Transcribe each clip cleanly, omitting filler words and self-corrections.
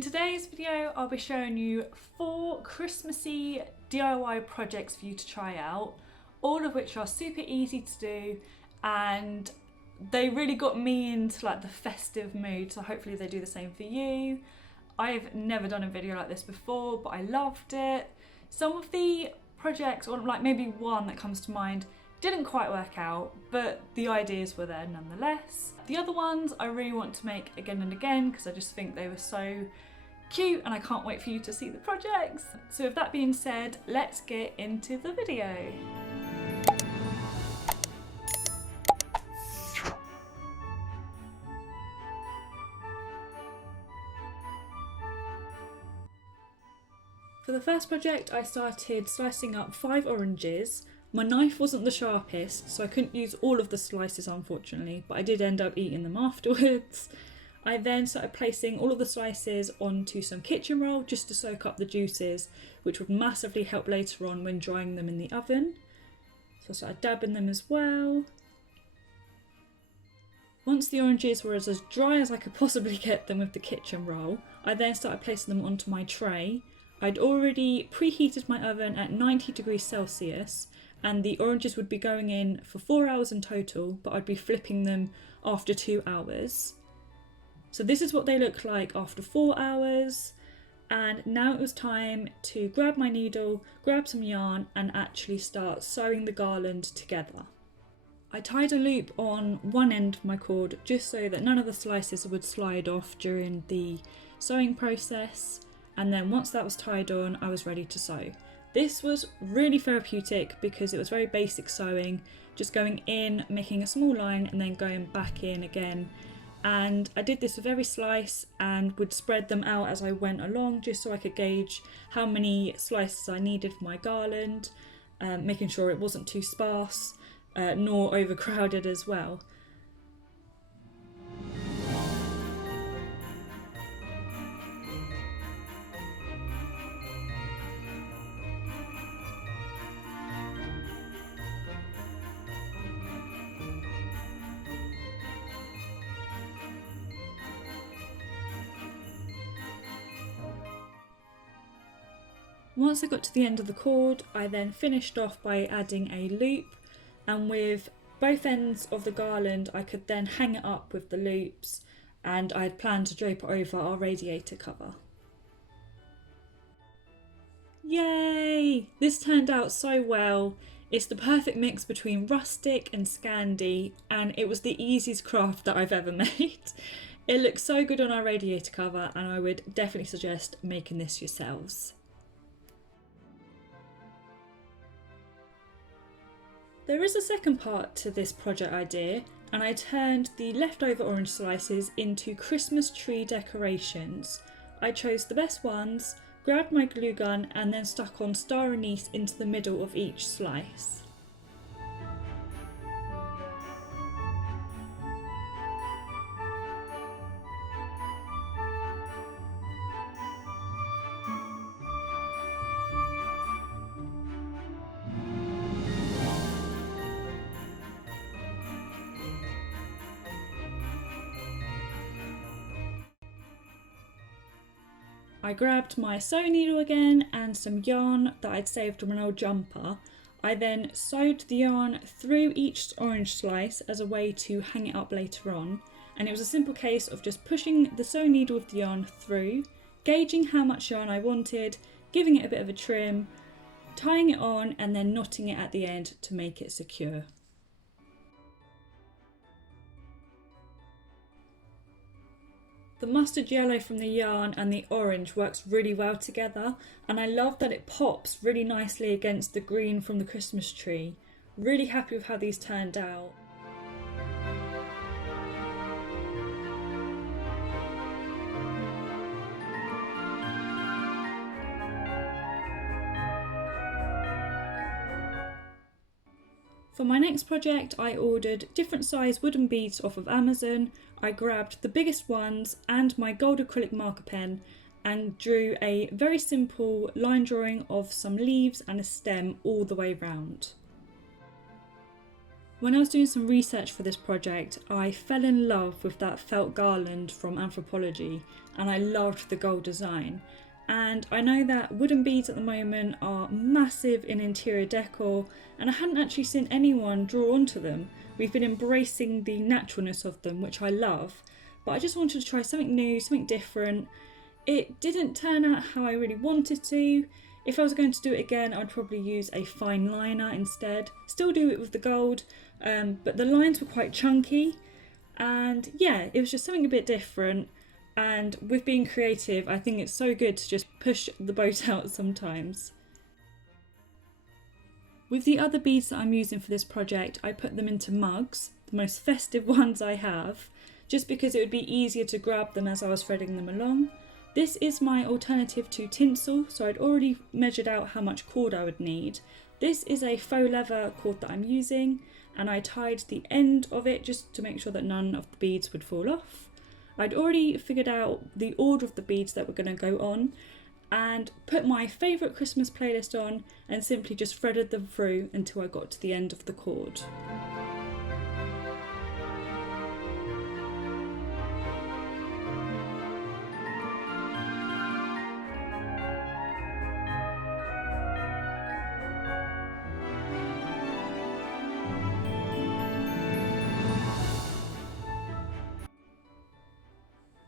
In today's video, I'll be showing you 4 Christmassy DIY projects for you to try out, all of which are super easy to do, and they really got me into like the festive mood, so hopefully they do the same for you. I've never done a video like this before, but I loved it. Some of the projects, or like maybe one that comes to mind, didn't quite work out, but the ideas were there nonetheless. The other ones I really want to make again and again because I just think they were so cute and I can't wait for you to see the projects. So with that being said, let's get into the video. For the first project, I started slicing up 5 oranges. My knife wasn't the sharpest, so I couldn't use all of the slices unfortunately, but I did end up eating them afterwards. I then started placing all of the slices onto some kitchen roll just to soak up the juices, which would massively help later on when drying them in the oven. So I started dabbing them as well. Once the oranges were as dry as I could possibly get them with the kitchen roll, I then started placing them onto my tray. I'd already preheated my oven at 90 degrees Celsius, and the oranges would be going in for 4 hours in total, but I'd be flipping them after 2 hours. So this is what they look like after 4 hours, and now it was time to grab my needle, grab some yarn and actually start sewing the garland together. I tied a loop on one end of my cord just so that none of the slices would slide off during the sewing process, and then once that was tied on, I was ready to sew. This was really therapeutic because it was very basic sewing, just going in, making a small line and then going back in again. And I did this with every slice and would spread them out as I went along just so I could gauge how many slices I needed for my garland, making sure it wasn't too sparse nor overcrowded as well. Once I got to the end of the cord, I then finished off by adding a loop, and with both ends of the garland I could then hang it up with the loops, and I had planned to drape it over our radiator cover. Yay! This turned out so well. It's the perfect mix between rustic and Scandi, and it was the easiest craft that I've ever made. It looks so good on our radiator cover, and I would definitely suggest making this yourselves. There is a second part to this project idea, and I turned the leftover orange slices into Christmas tree decorations. I chose the best ones, grabbed my glue gun and then stuck on star anise into the middle of each slice. I grabbed my sewing needle again and some yarn that I'd saved from an old jumper. I then sewed the yarn through each orange slice as a way to hang it up later on, and it was a simple case of just pushing the sewing needle with the yarn through, gauging how much yarn I wanted, giving it a bit of a trim, tying it on and then knotting it at the end to make it secure. The mustard yellow from the yarn and the orange works really well together, and I love that it pops really nicely against the green from the Christmas tree. Really happy with how these turned out. For my next project, I ordered different size wooden beads off of Amazon. I grabbed the biggest ones and my gold acrylic marker pen and drew a very simple line drawing of some leaves and a stem all the way round. When I was doing some research for this project, I fell in love with that felt garland from Anthropology, and I loved the gold design. And I know that wooden beads at the moment are massive in interior decor, and I hadn't actually seen anyone draw onto them. We've been embracing the naturalness of them, which I love, but I just wanted to try something new, something different. It didn't turn out how I really wanted to. If I was going to do it again, I'd probably use a fine liner instead. Still do it with the gold, but the lines were quite chunky. And yeah, it was just something a bit different. And with being creative, I think it's so good to just push the boat out sometimes. With the other beads that I'm using for this project, I put them into mugs, the most festive ones I have, just because it would be easier to grab them as I was threading them along. This is my alternative to tinsel, so I'd already measured out how much cord I would need. This is a faux leather cord that I'm using, and I tied the end of it just to make sure that none of the beads would fall off. I'd already figured out the order of the beads that were going to go on, and put my favourite Christmas playlist on and simply just threaded them through until I got to the end of the cord.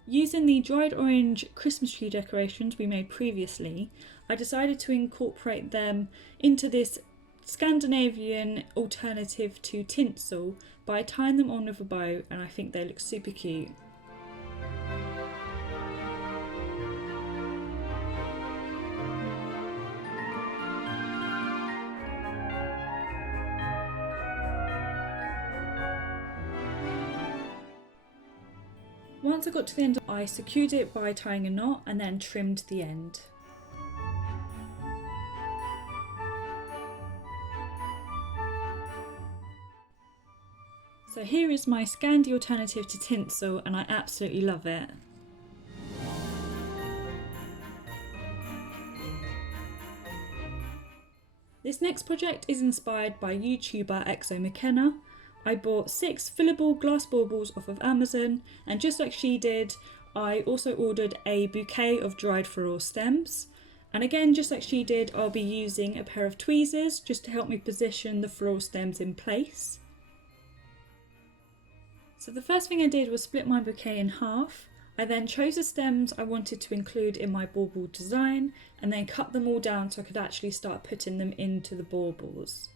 Using the dried orange Christmas tree decorations we made previously, I decided to incorporate them into this Scandinavian alternative to tinsel by tying them on with a bow, and I think they look super cute. Once I got to the end, I secured it by tying a knot and then trimmed the end. So here is my Scandi alternative to tinsel, and I absolutely love it. This next project is inspired by YouTuber Exo McKenna. I bought 6 fillable glass baubles off of Amazon, and just like she did, I also ordered a bouquet of dried floral stems. And again, just like she did, I'll be using a pair of tweezers just to help me position the floral stems in place. So the first thing I did was split my bouquet in half. I then chose the stems I wanted to include in my bauble design, and then cut them all down so I could actually start putting them into the baubles.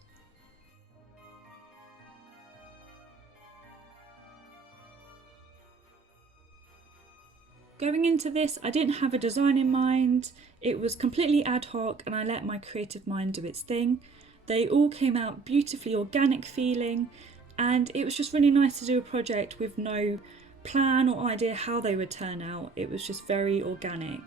Going into this, I didn't have a design in mind. It was completely ad hoc, and I let my creative mind do its thing. They all came out beautifully organic feeling, and it was just really nice to do a project with no plan or idea how they would turn out. It was just very organic.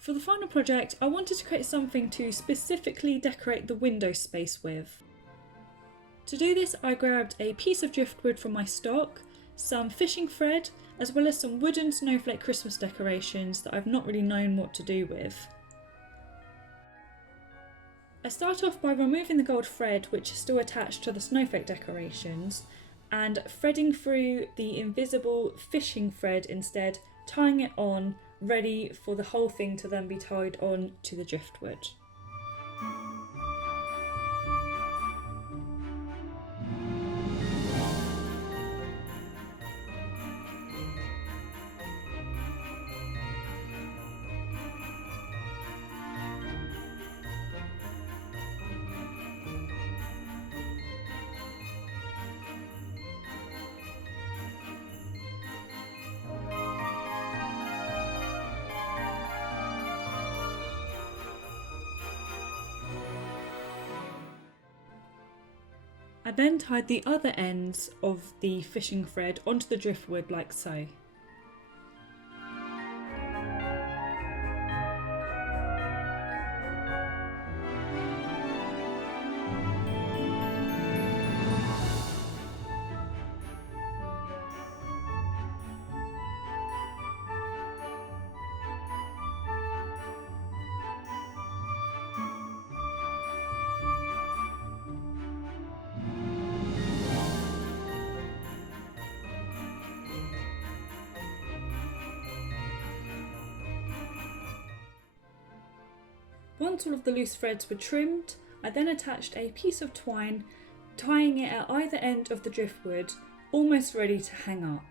For the final project, I wanted to create something to specifically decorate the window space with. To do this, I grabbed a piece of driftwood from my stock, some fishing thread, as well as some wooden snowflake Christmas decorations that I've not really known what to do with. I start off by removing the gold thread, which is still attached to the snowflake decorations, and threading through the invisible fishing thread instead, tying it on, ready for the whole thing to then be tied on to the driftwood. I then tied the other ends of the fishing thread onto the driftwood like so. Once all of the loose threads were trimmed, I then attached a piece of twine, tying it at either end of the driftwood, almost ready to hang up.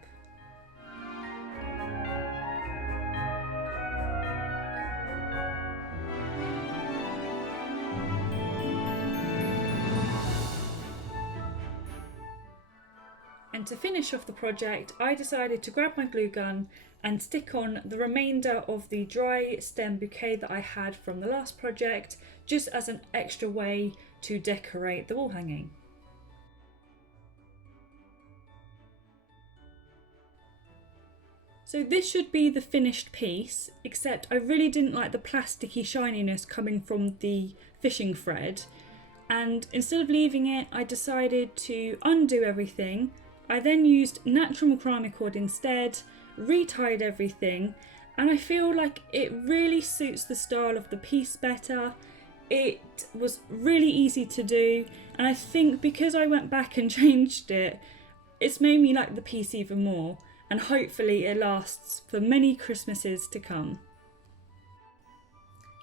And to finish off the project, I decided to grab my glue gun and stick on the remainder of the dry stem bouquet that I had from the last project, just as an extra way to decorate the wall hanging. So this should be the finished piece, except I really didn't like the plasticky shininess coming from the fishing thread, and instead of leaving it, I decided to undo everything. I then used natural macrame cord instead, retied everything, and I feel like it really suits the style of the piece better. It was really easy to do, and I think because I went back and changed it, it's made me like the piece even more, and hopefully it lasts for many Christmases to come.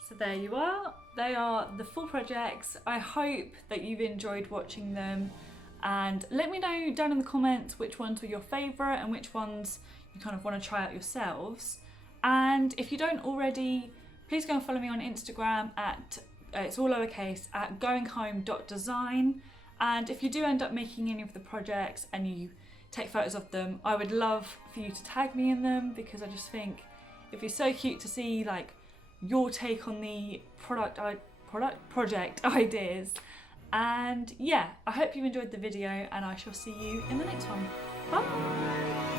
So there you are, they are the full projects. I hope that you've enjoyed watching them. And let me know down in the comments which ones were your favourite and which ones you kind of want to try out yourselves. And if you don't already, please go and follow me on Instagram at, it's all lowercase, at goinghome.design. And if you do end up making any of the projects and you take photos of them, I would love for you to tag me in them, because I just think it'd be so cute to see like your take on the project ideas. And yeah, I hope you enjoyed the video, and I shall see you in the next one. Bye!